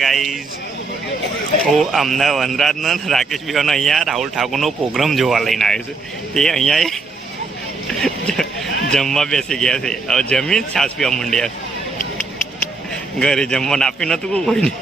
Guys હું અમદાવાદ વનરાજનો રાકેશ ભીવાનો અહીંયા Rahul ઠાકોરનો programme જોવા લઈને આવ્યો છું. તે અહીંયા જમવા બેસી ગયા છે. હવે જમીન છાસ પીવા માંડ્યા. ઘરે જમવાનું આપી નતું કોઈને.